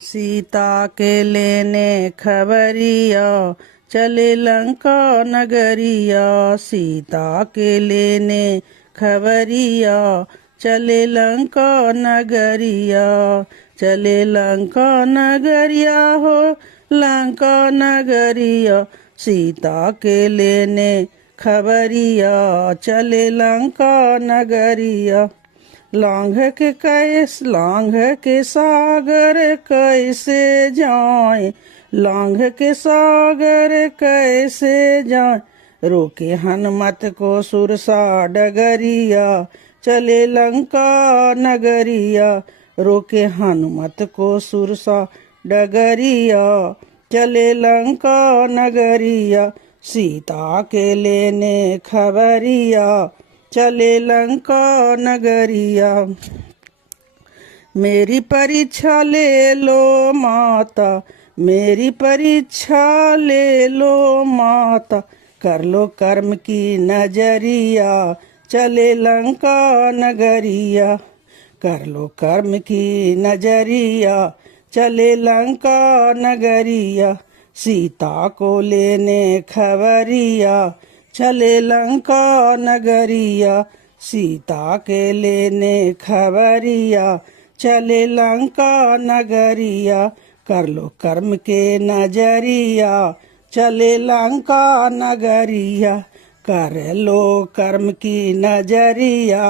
सीता के लेने खबरिया चले लंका नगरिया। सीता के लेने खबरिया चले लंका नगरिया। चले लंका नगरिया हो लंका नगरिया। सीता के लेने खबरिया चले लंका नगरिया। लांघ के सागर कैसे जाए। लांघ के सागर कैसे जाए। रोके हनुमत को सुरसा डगरिया चले लंका नगरिया। रोके हनुमत को सुरसा डगरिया चले लंका नगरिया। सीता के लेने खबरिया चले लंका नगरिया। मेरी परीक्षा ले लो माता। मेरी परीक्षा ले लो माता। कर लो कर्म की नजरिया चले लंका नगरिया। कर लो कर्म की नजरिया चले लंका नगरिया। सीता को लेने खबरिया चले लंका नगरिया। सीता के लेने खबरिया चले लंका नगरिया। कर लो कर्म के नजरिया चले लंका नगरिया। कर लो कर्म की नजरिया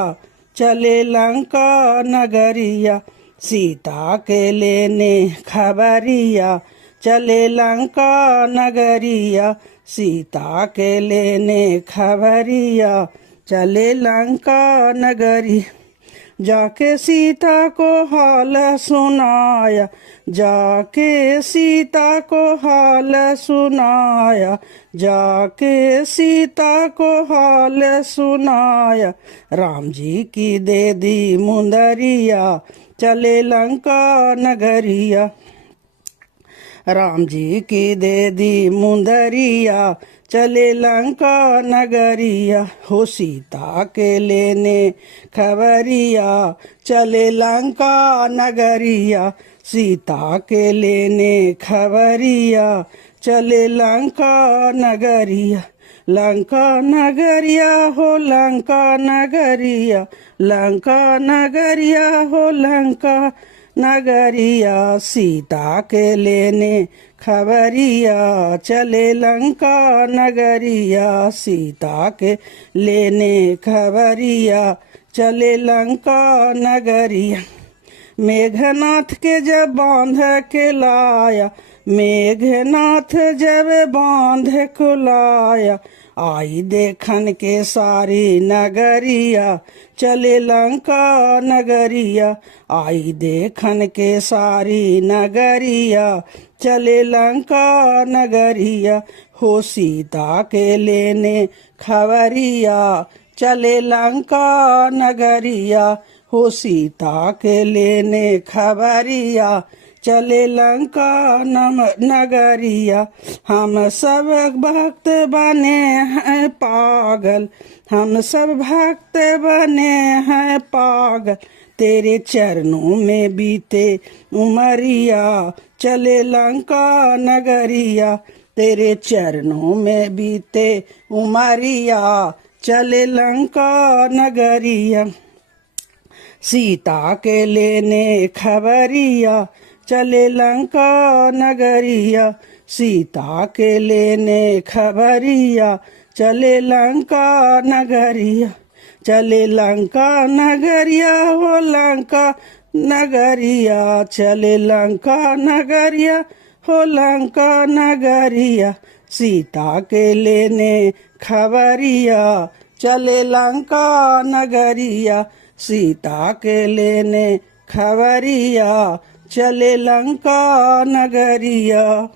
चले लंका नगरिया। सीता के लेने खबरिया चले लंका नगरिया। सीता के लेने खबरिया चले लंका नगरी। जाके सीता को हाल सुनाया। जाके सीता को हाल सुनाया। जाके सीता को हाल सुनाया। राम जी की दे दी मुंदरिया चले लंका नगरिया। राम जी की दे दी मुंदरिया चले लंका नगरिया। हो सीता के लेने खबरिया चले लंका नगरिया। सीता के लेने खबरिया चले लंका नगरिया। लंका नगरिया हो लंका नगरिया। लंका नगरिया हो लंका नगरिया। सीता के लेने खबरिया चले लंका नगरिया। सीता के लेने खबरिया चले लंका नगरिया। मेघनाथ के जब बांध के लाया। मेघनाथ जब बांध को लाया। आई देखन के सारी नगरिया चले लंका नगरिया। आई देखन के सारी नगरिया चले लंका नगरिया। हो सीता के लेने खबरिया चले लंका नगरिया। हो सीता के लेने खबरिया चले लंका नगरिया। हम सब भक्त बने हैं पागल। हम सब भक्त बने हैं पागल। तेरे चरणों में बीते उमरिया चले लंका नगरिया। तेरे चरणों में बीते उमरिया चले लंका नगरिया। सीता के लेने खबरिया चले लंका नगरिया। सीता के लेने खबरिया चले लंका नगरिया। चले लंका नगरिया हो लंका नगरिया। चले लंका नगरिया हो लंका नगरिया। सीता के लेने खबरिया चले लंका नगरिया। सीता के लेने खबरिया चले लंका नगरिया।